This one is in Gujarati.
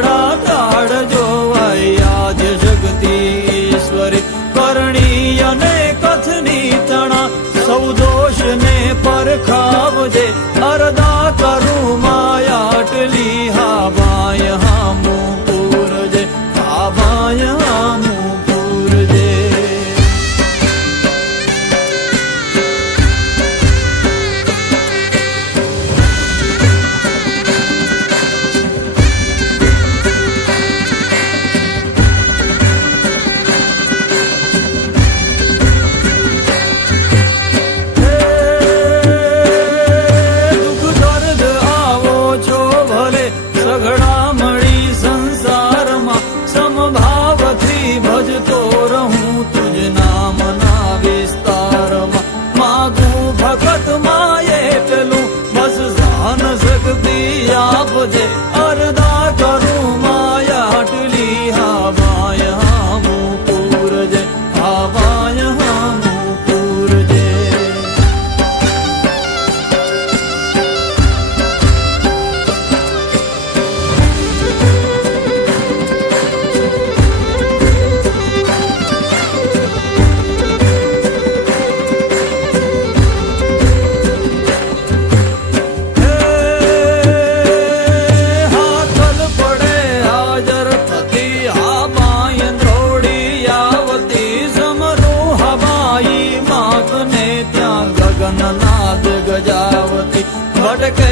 કાળા કાળ જોવાય આજ જગતી ઈશ્વરી કરણી અને કથની તણા સૌ દોષ ને પરખાવજે અરદા કરું માયાટલી હા બાય હામું પૂરજે હા બાય હામું પૂરજે સઘળા મળી સંસારમાં સમભાવથી ભજતો રહું તુજ નામના વિસ્તારમાં માગું ભગત માં એટલું બસ જાન શક્તિ આપજે અરદા કરું માયાટલી હા બાય હામું પૂરજે હા બાય હામું પૂરજે નાદ ગજાવતી ભટકે